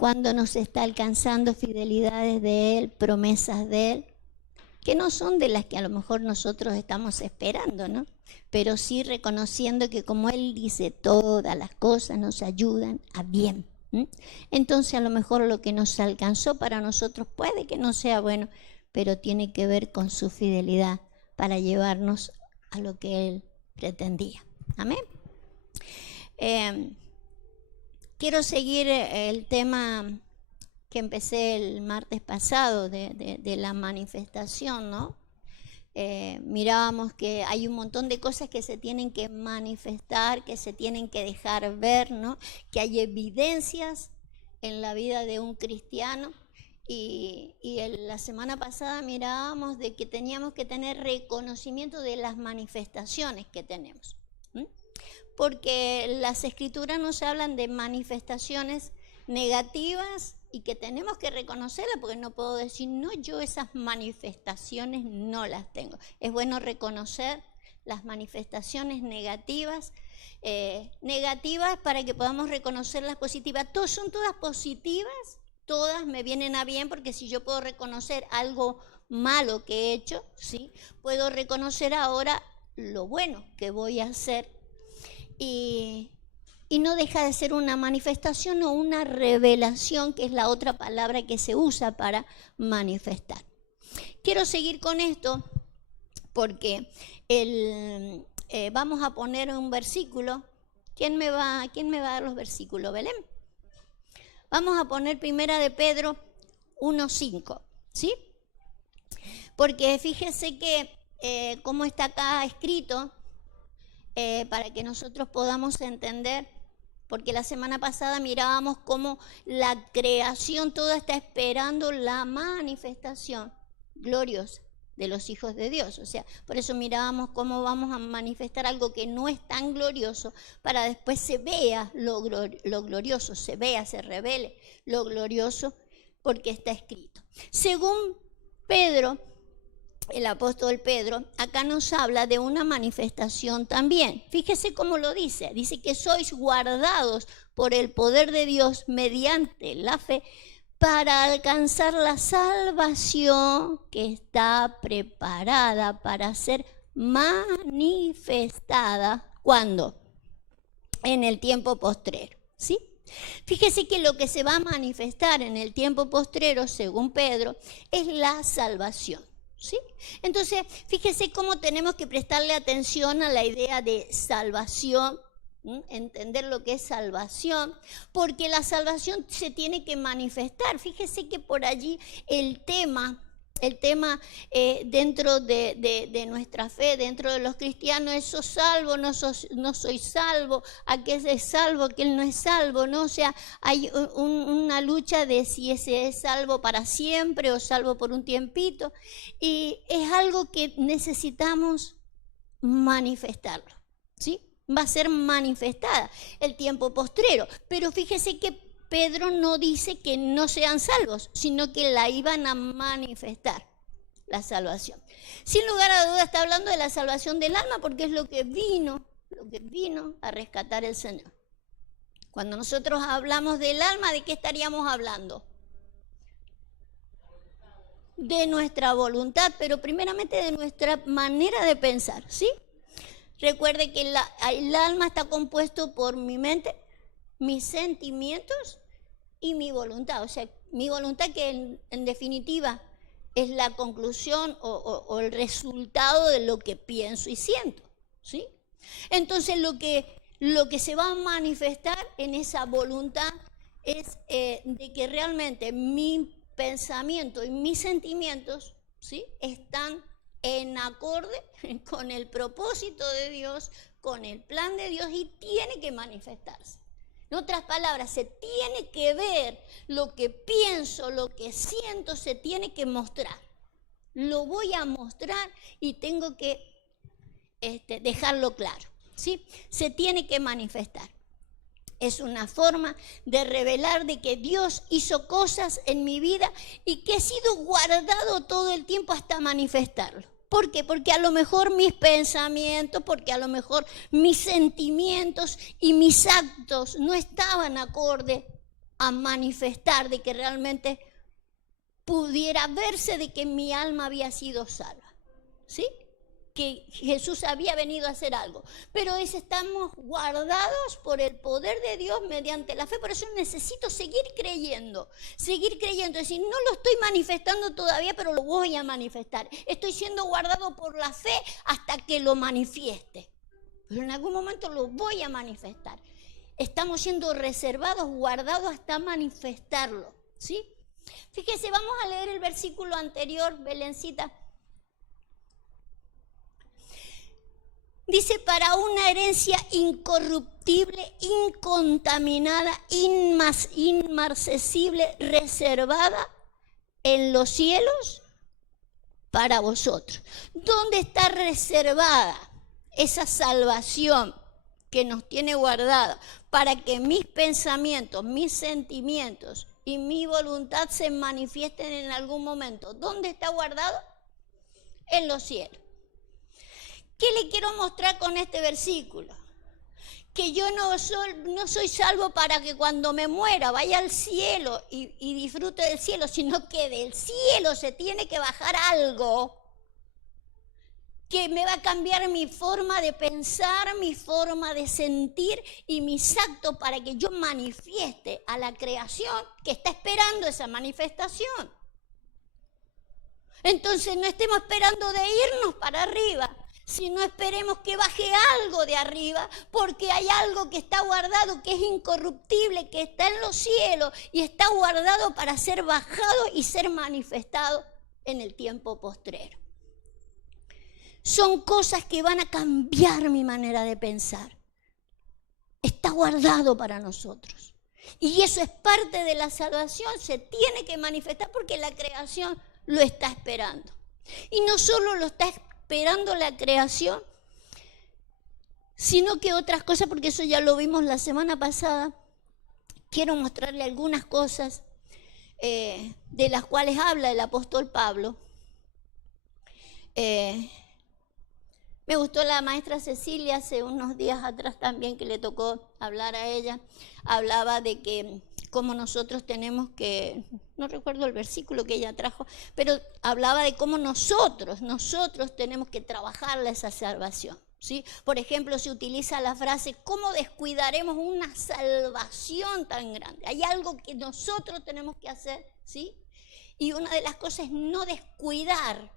cuando nos está alcanzando fidelidades de Él, promesas de Él, que no son de las que a lo mejor nosotros estamos esperando, ¿no? Pero sí reconociendo que como Él dice, todas las cosas nos ayudan a bien. Entonces a lo mejor lo que nos alcanzó para nosotros puede que no sea bueno, pero tiene que ver con su fidelidad para llevarnos a lo que Él pretendía. Amén. Quiero seguir el tema que empecé el martes pasado de la manifestación, ¿no? Mirábamos que hay un montón de cosas que se tienen que manifestar, que se tienen que dejar ver, ¿no? Que hay evidencias en la vida de un cristiano. Y la semana pasada mirábamos de que teníamos que tener reconocimiento de las manifestaciones que tenemos. Porque las escrituras nos hablan de manifestaciones negativas y que tenemos que reconocerlas, porque no puedo decir, no, yo esas manifestaciones no las tengo. Es bueno reconocer las manifestaciones negativas, para que podamos reconocer las positivas. Son todas positivas, todas me vienen a bien, porque si yo puedo reconocer algo malo que he hecho, ¿sí? Puedo reconocer ahora lo bueno que voy a hacer. Y no deja de ser una manifestación o una revelación, que es la otra palabra que se usa para manifestar. Quiero seguir con esto porque vamos a poner un versículo. ¿Quién me va a dar los versículos, Belén? Vamos a poner Primera de Pedro 1:5, ¿sí? Porque fíjese que como está acá escrito, para que nosotros podamos entender, porque la semana pasada mirábamos cómo la creación toda está esperando la manifestación gloriosa de los hijos de Dios. O sea, por eso mirábamos cómo vamos a manifestar algo que no es tan glorioso, para después se vea lo glorioso, se revele lo glorioso, porque está escrito. Según Pedro, el apóstol Pedro, acá nos habla de una manifestación también. Fíjese cómo lo dice. Dice que sois guardados por el poder de Dios mediante la fe para alcanzar la salvación que está preparada para ser manifestada. ¿Cuándo? En el tiempo postrero, ¿sí? Fíjese que lo que se va a manifestar en el tiempo postrero, según Pedro, es la salvación. ¿Sí? Entonces, fíjese cómo tenemos que prestarle atención a la idea de salvación, entender lo que es salvación, porque la salvación se tiene que manifestar. Fíjese que por allí el tema dentro de nuestra fe, dentro de los cristianos, es sos salvo, no soy salvo, aquel es salvo, aquel no es salvo, ¿no? O sea, hay una lucha de si ese es salvo para siempre o salvo por un tiempito, y es algo que necesitamos manifestarlo, ¿sí? Va a ser manifestada el tiempo postrero, pero fíjese que Pedro no dice que no sean salvos, sino que la iban a manifestar, la salvación. Sin lugar a dudas está hablando de la salvación del alma, porque es lo que vino a rescatar el Señor. Cuando nosotros hablamos del alma, ¿de qué estaríamos hablando? De nuestra voluntad, pero primeramente de nuestra manera de pensar, ¿sí? Recuerde que el alma está compuesto por mi mente, mis sentimientos y mi voluntad. O sea, mi voluntad, que en definitiva es la conclusión o el resultado de lo que pienso y siento, ¿sí? Entonces lo que se va a manifestar en esa voluntad es de que realmente mi pensamiento y mis sentimientos, ¿sí?, están en acorde con el propósito de Dios, con el plan de Dios, y tiene que manifestarse. En otras palabras, se tiene que ver lo que pienso, lo que siento, se tiene que mostrar. Lo voy a mostrar y tengo que dejarlo claro, ¿sí? Se tiene que manifestar. Es una forma de revelar de que Dios hizo cosas en mi vida y que he sido guardado todo el tiempo hasta manifestarlo. ¿Por qué? Porque a lo mejor mis pensamientos, porque a lo mejor mis sentimientos y mis actos no estaban acorde a manifestar de que realmente pudiera verse de que mi alma había sido salva, ¿sí? Que Jesús había venido a hacer algo. Pero estamos guardados por el poder de Dios mediante la fe. Por eso necesito seguir creyendo. Es decir, no lo estoy manifestando todavía, pero lo voy a manifestar. Estoy siendo guardado por la fe hasta que lo manifieste. Pero en algún momento lo voy a manifestar. Estamos siendo reservados, guardados hasta manifestarlo, ¿sí? Fíjese, vamos a leer el versículo anterior, Belencita. Dice, para una herencia incorruptible, incontaminada, inmarcesible, reservada en los cielos para vosotros. ¿Dónde está reservada esa salvación que nos tiene guardada para que mis pensamientos, mis sentimientos y mi voluntad se manifiesten en algún momento? ¿Dónde está guardado? En los cielos. ¿Qué le quiero mostrar con este versículo? Que yo no soy salvo para que cuando me muera vaya al cielo y disfrute del cielo, sino que del cielo se tiene que bajar algo que me va a cambiar mi forma de pensar, mi forma de sentir y mis actos para que yo manifieste a la creación que está esperando esa manifestación. Entonces no estemos esperando de irnos para arriba, sino esperemos que baje algo de arriba, porque hay algo que está guardado, que es incorruptible, que está en los cielos y está guardado para ser bajado y ser manifestado en el tiempo postrero. Son cosas que van a cambiar mi manera de pensar. Está guardado para nosotros. Y eso es parte de la salvación, se tiene que manifestar porque la creación lo está esperando. Y no solo lo está esperando la creación, sino que otras cosas, porque eso ya lo vimos la semana pasada. Quiero mostrarle algunas cosas de las cuales habla el apóstol Pablo. Me gustó la maestra Cecilia hace unos días atrás también, que le tocó hablar a ella. Hablaba de que como nosotros tenemos que, no recuerdo el versículo que ella trajo, pero hablaba de cómo nosotros tenemos que trabajarla esa salvación, ¿sí? Por ejemplo, se utiliza la frase, ¿cómo descuidaremos una salvación tan grande? Hay algo que nosotros tenemos que hacer, ¿sí? Y una de las cosas es no descuidar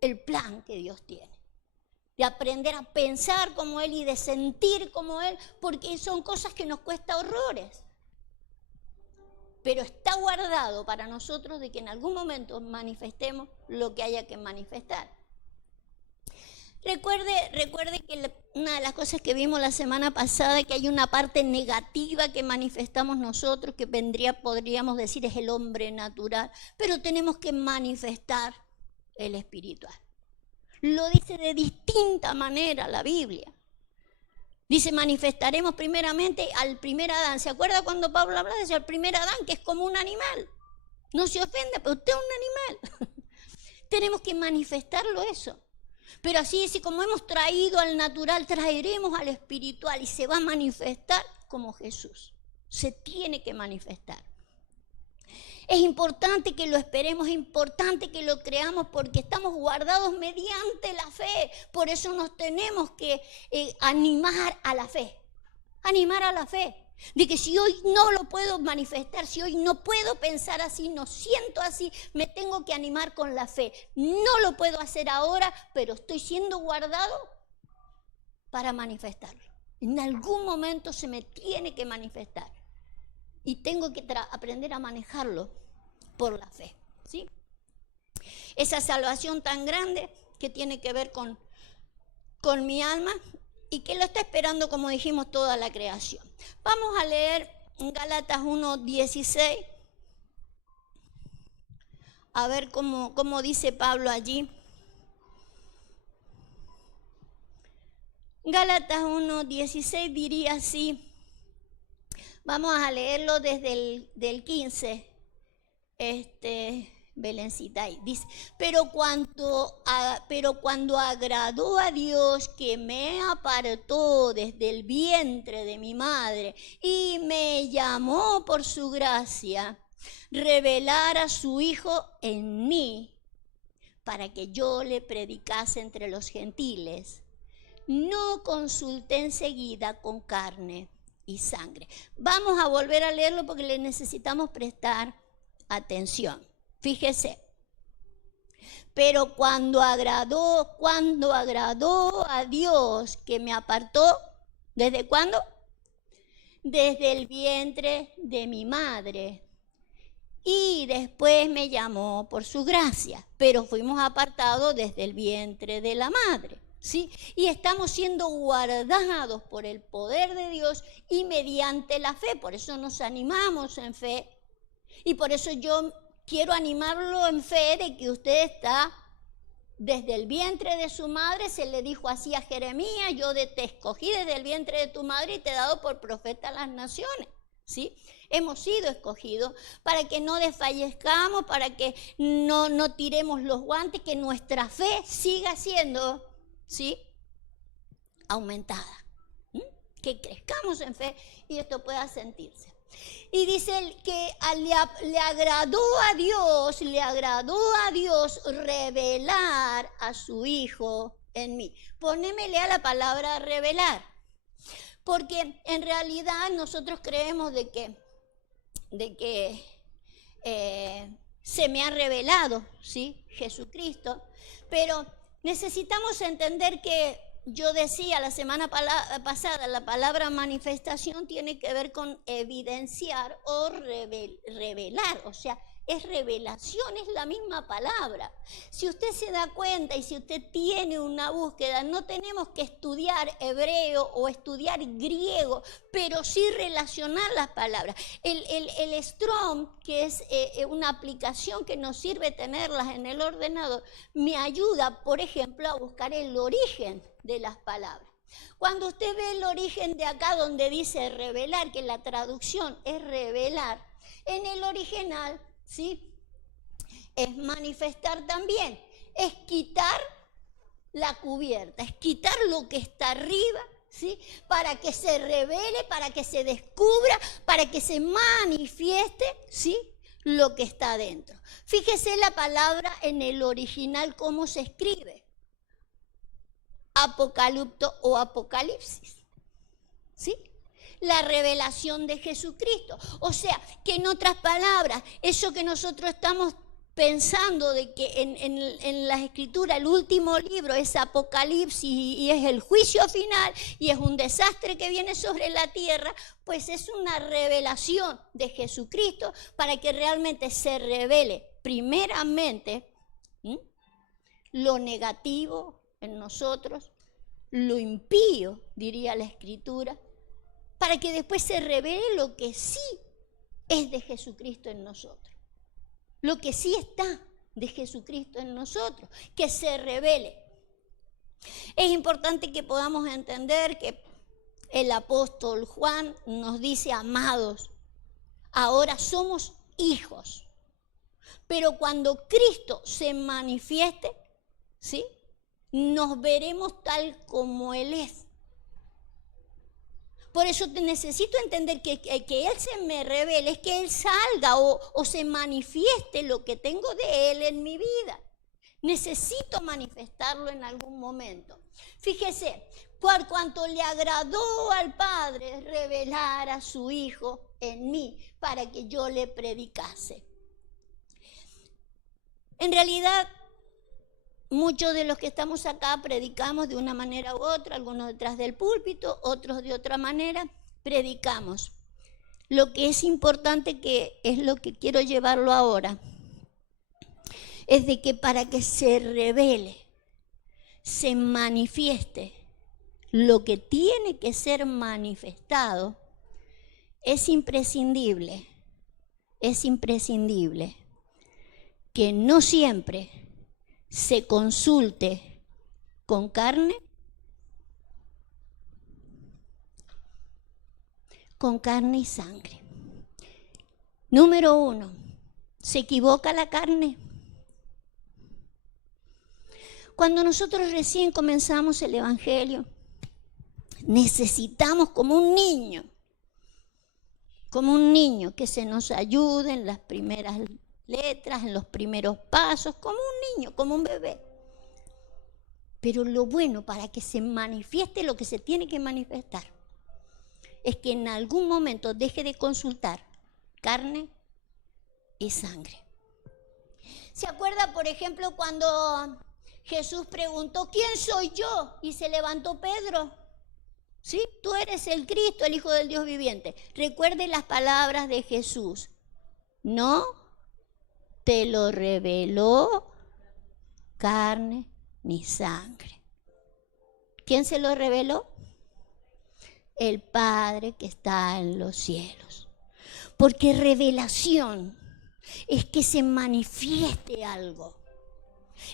el plan que Dios tiene. De aprender a pensar como Él y de sentir como Él, porque son cosas que nos cuesta horrores. Pero está guardado para nosotros de que en algún momento manifestemos lo que haya que manifestar. Recuerde que una de las cosas que vimos la semana pasada, que hay una parte negativa que manifestamos nosotros, que podríamos decir es el hombre natural, pero tenemos que manifestar el espiritual. Lo dice de distinta manera la Biblia. Dice, manifestaremos primeramente al primer Adán. ¿Se acuerda cuando Pablo habla de eso? Al primer Adán, que es como un animal. No se ofenda, pero usted es un animal. Tenemos que manifestarlo eso. Pero así es, como hemos traído al natural, traeremos al espiritual y se va a manifestar como Jesús. Se tiene que manifestar. Es importante que lo esperemos, es importante que lo creamos porque estamos guardados mediante la fe. Por eso nos tenemos que animar a la fe. Animar a la fe. De que si hoy no lo puedo manifestar, si hoy no puedo pensar así, no siento así, me tengo que animar con la fe. No lo puedo hacer ahora, pero estoy siendo guardado para manifestarlo. En algún momento se me tiene que manifestar. Y tengo que aprender a manejarlo por la fe, ¿sí? Esa salvación tan grande que tiene que ver con mi alma y que lo está esperando, como dijimos, toda la creación. Vamos a leer Gálatas 1:16, a ver cómo dice Pablo allí. Gálatas 1:16 diría así. Vamos a leerlo desde el 15. Belencita ahí. Dice, pero cuando agradó a Dios que me apartó desde el vientre de mi madre y me llamó por su gracia, revelar a su Hijo en mí para que yo le predicase entre los gentiles, no consulté enseguida con carne y sangre. Vamos a volver a leerlo porque le necesitamos prestar atención. Fíjese, pero cuando agradó a Dios que me apartó, ¿desde cuándo? Desde el vientre de mi madre. Y después me llamó por su gracia, pero fuimos apartados desde el vientre de la madre, ¿sí? Y estamos siendo guardados por el poder de Dios y mediante la fe. Por eso nos animamos en fe. Y por eso yo quiero animarlo en fe de que usted está desde el vientre de su madre. Se le dijo así a Jeremías: yo te escogí desde el vientre de tu madre y te he dado por profeta a las naciones, ¿sí? Hemos sido escogidos para que no desfallezcamos, para que no tiremos los guantes, que nuestra fe siga siendo, ¿sí?, aumentada, que crezcamos en fe y esto pueda sentirse. Y dice que le agradó a Dios revelar a su Hijo en mí. Ponémele a la palabra revelar, porque en realidad nosotros creemos de que se me ha revelado, ¿sí?, Jesucristo, pero necesitamos entender que yo decía la semana pasada, la palabra manifestación tiene que ver con evidenciar o revelar, o sea, es revelación, es la misma palabra. Si usted se da cuenta y si usted tiene una búsqueda, no tenemos que estudiar hebreo o estudiar griego, pero sí relacionar las palabras. El Strong, que es una aplicación que nos sirve tenerlas en el ordenador, me ayuda, por ejemplo, a buscar el origen de las palabras. Cuando usted ve el origen de acá donde dice revelar, que la traducción es revelar, en el original, ¿sí?, es manifestar también, es quitar la cubierta, es quitar lo que está arriba, ¿sí?, para que se revele, para que se descubra, para que se manifieste, ¿sí?, lo que está adentro. Fíjese la palabra en el original cómo se escribe: Apocalipto o Apocalipsis, ¿sí? La revelación de Jesucristo. O sea, que en otras palabras, eso que nosotros estamos pensando de que en la Escritura el último libro es Apocalipsis y es el juicio final y es un desastre que viene sobre la tierra, pues es una revelación de Jesucristo para que realmente se revele primeramente lo negativo en nosotros, lo impío, diría la Escritura, para que después se revele lo que sí es de Jesucristo en nosotros, lo que sí está de Jesucristo en nosotros, que se revele. Es importante que podamos entender que el apóstol Juan nos dice: amados, ahora somos hijos, pero cuando Cristo se manifieste, ¿sí?, nos veremos tal como Él es. Por eso necesito entender que Él se me revele, es que Él salga o se manifieste lo que tengo de Él en mi vida. Necesito manifestarlo en algún momento. Fíjese, por cuanto le agradó al Padre revelar a su Hijo en mí para que yo le predicase. En realidad, muchos de los que estamos acá predicamos de una manera u otra, algunos detrás del púlpito, otros de otra manera, predicamos. Lo que es importante, que es lo que quiero llevarlo ahora, es de que para que se revele, se manifieste lo que tiene que ser manifestado, es imprescindible que no siempre se consulte con carne y sangre. Número 1, ¿Se equivoca la carne? Cuando nosotros recién comenzamos el Evangelio, necesitamos como un niño que se nos ayude en las primeras letras, en los primeros pasos, como un niño, como un bebé. Pero lo bueno para que se manifieste lo que se tiene que manifestar es que en algún momento deje de consultar carne y sangre. ¿Se acuerda, por ejemplo, cuando Jesús preguntó, ¿quién soy yo? Y se levantó Pedro. ¿Sí? Tú eres el Cristo, el Hijo del Dios viviente. Recuerde las palabras de Jesús. No te lo reveló carne ni sangre. ¿Quién se lo reveló? El Padre que está en los cielos. Porque revelación es que se manifieste algo,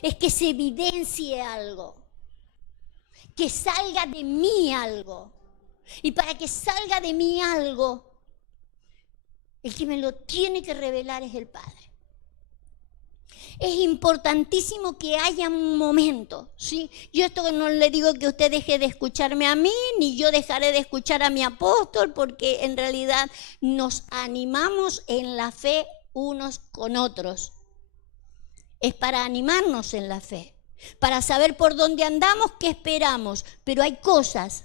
es que se evidencie algo, que salga de mí algo. Y para que salga de mí algo, el que me lo tiene que revelar es el Padre. Es importantísimo que haya un momento, ¿sí? Yo esto no le digo que usted deje de escucharme a mí, ni yo dejaré de escuchar a mi apóstol, porque en realidad nos animamos en la fe unos con otros. Es para animarnos en la fe, para saber por dónde andamos, qué esperamos, pero hay cosas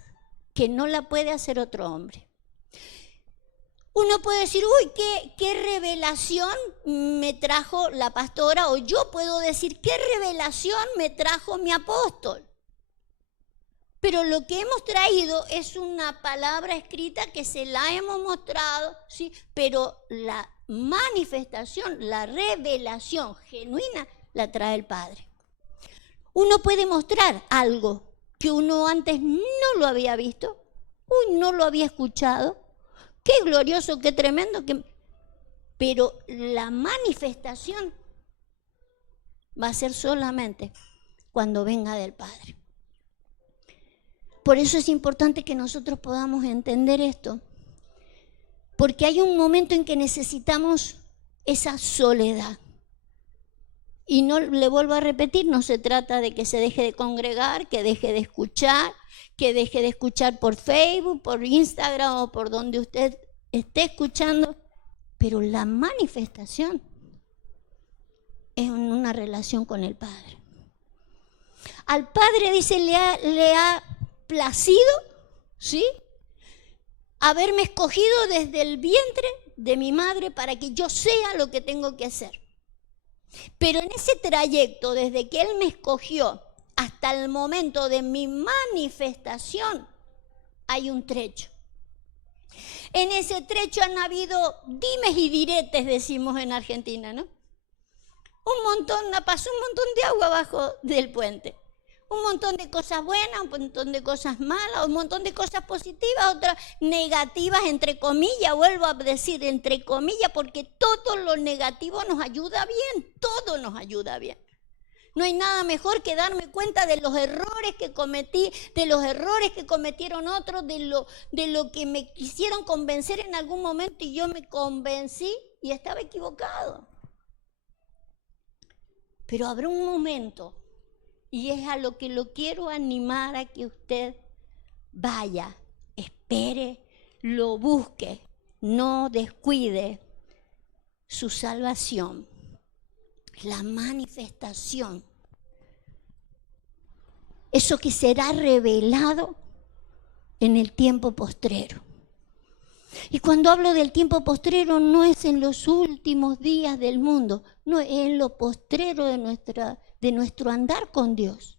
que no la puede hacer otro hombre. Uno puede decir, uy, qué revelación me trajo la pastora, o yo puedo decir, qué revelación me trajo mi apóstol. Pero lo que hemos traído es una palabra escrita que se la hemos mostrado, ¿sí? Pero la manifestación, la revelación genuina la trae el Padre. Uno puede mostrar algo que uno antes no lo había visto, no lo había escuchado. Qué glorioso, qué tremendo, pero la manifestación va a ser solamente cuando venga del Padre. Por eso es importante que nosotros podamos entender esto, porque hay un momento en que necesitamos esa soledad. Y no le vuelvo a repetir, no se trata de que se deje de congregar, que deje de escuchar por Facebook, por Instagram o por donde usted esté escuchando, pero la manifestación es en una relación con el Padre. Al Padre, dice, le ha placido, ¿sí?, haberme escogido desde el vientre de mi madre para que yo sea lo que tengo que hacer. Pero en ese trayecto, desde que Él me escogió hasta el momento de mi manifestación, hay un trecho. En ese trecho han habido dimes y diretes, decimos en Argentina, ¿no? Pasó un montón de agua abajo del puente. Un montón de cosas buenas, un montón de cosas malas, un montón de cosas positivas, otras negativas, entre comillas, vuelvo a decir entre comillas, porque todo lo negativo nos ayuda bien, todo nos ayuda bien. No hay nada mejor que darme cuenta de los errores que cometí, de los errores que cometieron otros, de lo que me quisieron convencer en algún momento y yo me convencí y estaba equivocado. Pero habrá un momento, y es a lo que lo quiero animar a que usted vaya, espere, lo busque, no descuide su salvación, la manifestación, eso que será revelado en el tiempo postrero. Y cuando hablo del tiempo postrero no es en los últimos días del mundo, no es en lo postrero de nuestro andar con Dios.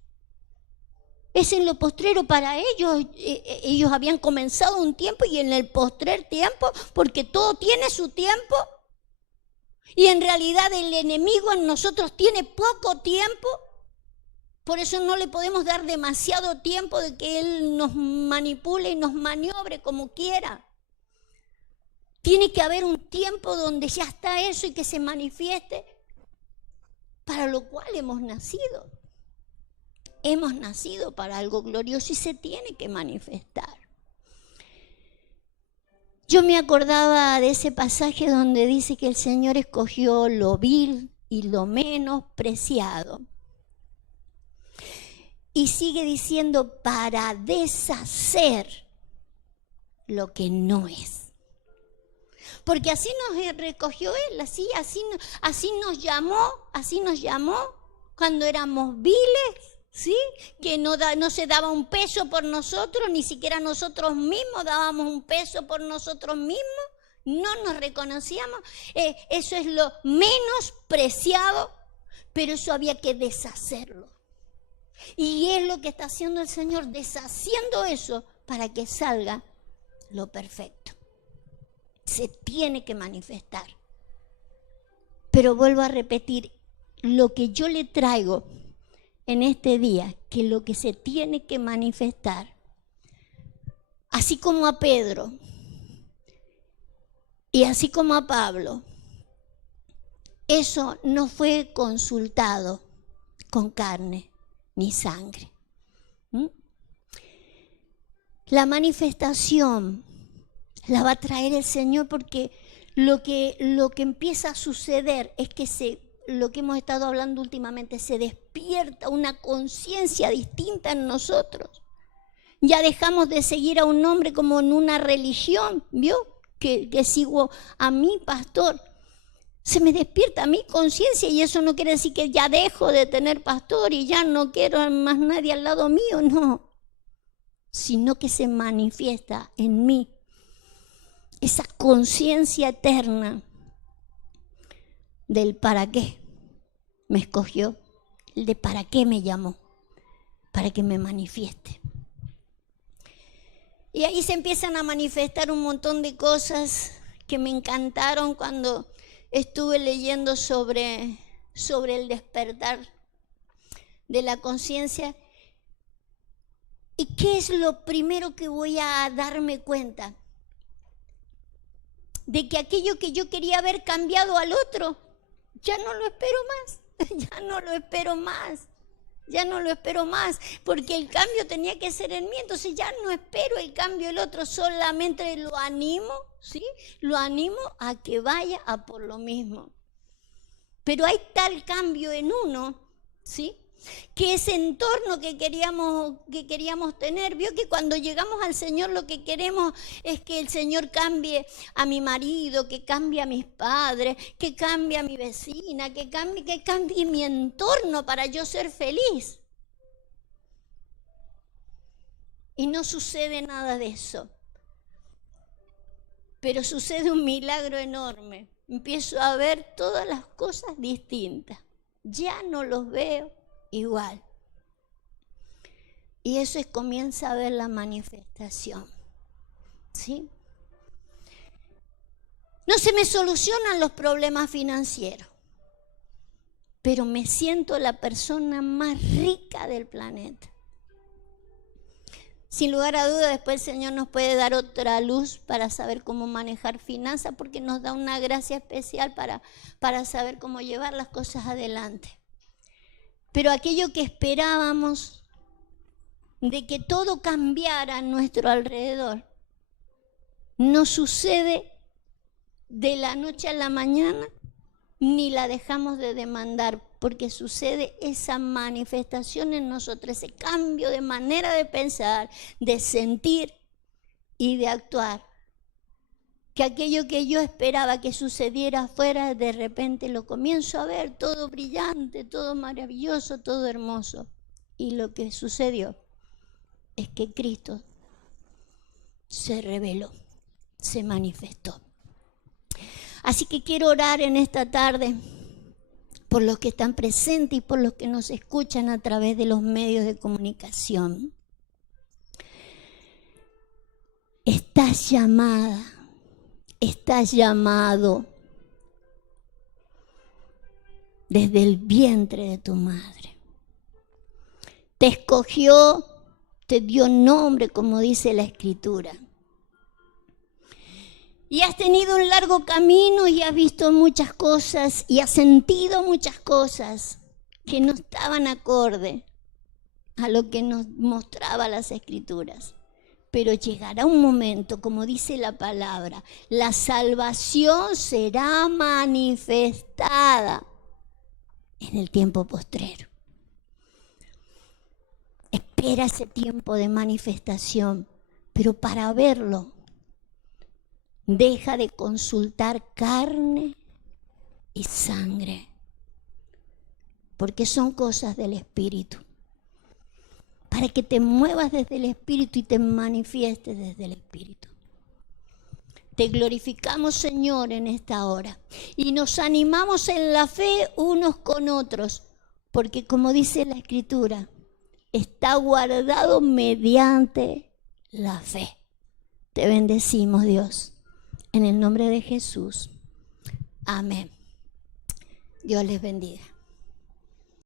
Es en lo postrero para ellos. Ellos habían comenzado un tiempo y en el postrer tiempo, porque todo tiene su tiempo. Y en realidad el enemigo en nosotros tiene poco tiempo. Por eso no le podemos dar demasiado tiempo de que Él nos manipule y nos maniobre como quiera. Tiene que haber un tiempo donde ya está eso y que se manifieste, para lo cual hemos nacido. Hemos nacido para algo glorioso y se tiene que manifestar. Yo me acordaba de ese pasaje donde dice que el Señor escogió lo vil y lo menos preciado. Y sigue diciendo, para deshacer lo que no es. Porque así nos recogió Él, así nos llamó cuando éramos viles, ¿sí? Que no se daba un peso por nosotros, ni siquiera nosotros mismos dábamos un peso por nosotros mismos, no nos reconocíamos. Eso es lo menos preciado, pero eso había que deshacerlo. Y es lo que está haciendo el Señor, deshaciendo eso para que salga lo perfecto. Se tiene que manifestar. Pero vuelvo a repetir, lo que yo le traigo en este día, que lo que se tiene que manifestar, así como a Pedro y así como a Pablo, eso no fue consultado con carne ni sangre. La manifestación la va a traer el Señor, porque lo que empieza a suceder es que lo que hemos estado hablando últimamente, se despierta una conciencia distinta en nosotros. Ya dejamos de seguir a un hombre como en una religión, ¿vio? Que sigo a mi pastor. Se me despierta a mi conciencia, y eso no quiere decir que ya dejo de tener pastor y ya no quiero más nadie al lado mío, no. Sino que se manifiesta en mí esa conciencia eterna del para qué me escogió, el de para qué me llamó, para que me manifieste. Y ahí se empiezan a manifestar un montón de cosas que me encantaron cuando estuve leyendo sobre el despertar de la conciencia. ¿Y qué es lo primero que voy a darme cuenta? De que aquello que yo quería haber cambiado al otro, ya no lo espero más, ya no lo espero más, porque el cambio tenía que ser en mí, entonces ya no espero el cambio del otro, solamente lo animo, ¿sí? Lo animo a que vaya a por lo mismo. Pero hay tal cambio en uno, ¿sí? Que ese entorno que queríamos tener, vio que cuando llegamos al Señor lo que queremos es que el Señor cambie a mi marido, que cambie a mis padres, que cambie a mi vecina, que cambie mi entorno para yo ser feliz. Y no sucede nada de eso. Pero sucede un milagro enorme. Empiezo a ver todas las cosas distintas. Ya no los veo igual. Y eso comienza a ver la manifestación. ¿Sí? No se me solucionan los problemas financieros, pero me siento la persona más rica del planeta. Sin lugar a duda, después el Señor nos puede dar otra luz para saber cómo manejar finanzas, porque nos da una gracia especial para saber cómo llevar las cosas adelante. Pero aquello que esperábamos de que todo cambiara a nuestro alrededor, no sucede de la noche a la mañana, ni la dejamos de demandar, porque sucede esa manifestación en nosotros, ese cambio de manera de pensar, de sentir y de actuar. Que aquello que yo esperaba que sucediera afuera, de repente lo comienzo a ver todo brillante, todo maravilloso, todo hermoso. Y lo que sucedió es que Cristo se reveló, se manifestó. Así que quiero orar en esta tarde por los que están presentes y por los que nos escuchan a través de los medios de comunicación. Estás llamada, estás llamado desde el vientre de tu madre. Te escogió, te dio nombre, como dice la Escritura. Y has tenido un largo camino y has visto muchas cosas y has sentido muchas cosas que no estaban acorde a lo que nos mostraba las Escrituras. Pero llegará un momento, como dice la palabra, la salvación será manifestada en el tiempo postrero. Espera ese tiempo de manifestación, pero para verlo, deja de consultar carne y sangre, porque son cosas del Espíritu. Para que te muevas desde el Espíritu y te manifiestes desde el Espíritu. Te glorificamos, Señor, en esta hora. Y nos animamos en la fe unos con otros, porque como dice la Escritura, está guardado mediante la fe. Te bendecimos, Dios, en el nombre de Jesús. Amén. Dios les bendiga.